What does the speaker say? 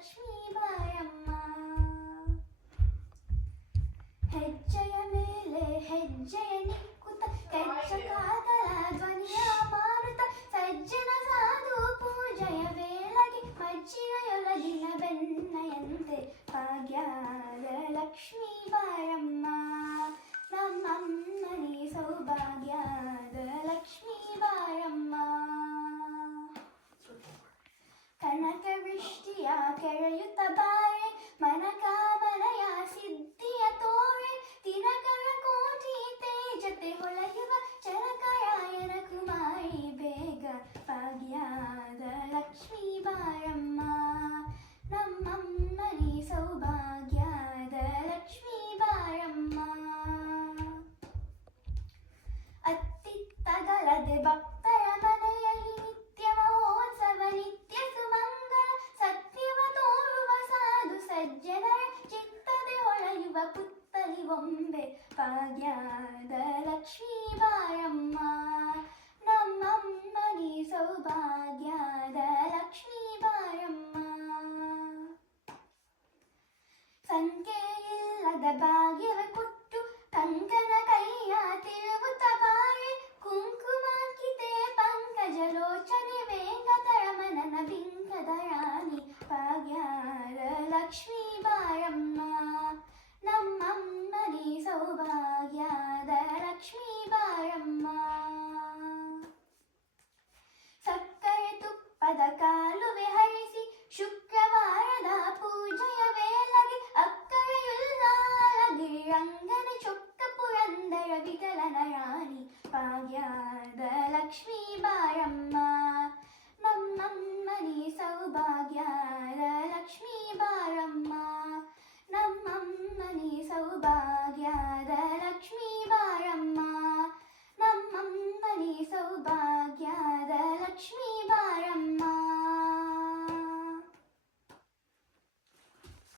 ಲಕ್ಷ್ಮೀ ಬಾರಮ್ಮ. ಹೆಜ್ಜೆಯ ಮೇಲೆ ಹೆಜ್ಜೆಯ ನಿಕ್ಕುತ್ತ ಕೆಚ್ಚ ಕಾತಲ ಧ್ವನಿಯ ಮಾರುತ್ತ ಸಜ್ಜನ ಸಾಧು ಪೂಜೆಯ ವೇಳೆಗೆ ಮಜ್ಜಿಗೆಯೊಳಗಿನ ಬೆಣ್ಣೆಯಂತೆ ಭಾಗ್ಯದ ಲಕ್ಷ್ಮೀ ಬಾರಮ್ಮ. ನಮ್ಮಮ್ಮನಿ ಸೌಭಾಗ್ಯದ ಲಕ್ಷ್ಮೀ ಬಾರಮ್ಮ. ಕನಕ ವೃಷ್ಟಿಯ ಕೆಳೆಯುತ್ತ ಬಾರೆ ಮನಕಾಮನೆಯ ಸಿದ್ಧಿಯ ತೋರೆ ದಿನಕರ ಕೋಟಿ ತೇಜತೆ ಹೊಳೆಯುವ ಚರಕರಾಯನ ಕುಮಾರಿ ಬೇಗ ಭಾಗ್ಯದ ಲಕ್ಷ್ಮೀ ಬಾರಮ್ಮ. ನಮ್ಮಮ್ಮನಿ ಸೌಭಾಗ್ಯದ ಲಕ್ಷ್ಮೀ ಬಾರಮ್ಮ. ಅತ್ತಿತ್ತಗಲದೆ ಭಕ್ತರ ಮನೆಯಲ್ಲಿ ನಿತ್ಯ ಮಹೋತ್ಸವ ನಿತ್ಯ ಸುಮಂಗಲ ಸತ್ಯವ ತೋರುವ ಸಾಧು ಸಜ್ಜನರ ಚಿತ್ತದೆ ಹೊಳೆಯುವ ಪುತ್ತಲಿ ಬೊಂಬೆ ಭಾಗ್ಯದ ಲಕ್ಷ್ಮೀ ಬಾರಮ್ಮ. ನಮ್ಮಮ್ಮನಿ ಸೌಭಾಗ್ಯದ ಲಕ್ಷ್ಮೀ ಬಾರಮ್ಮ. ಸಂಖ್ಯೆಯಿಲ್ಲದ ಭಾಗ್ಯವ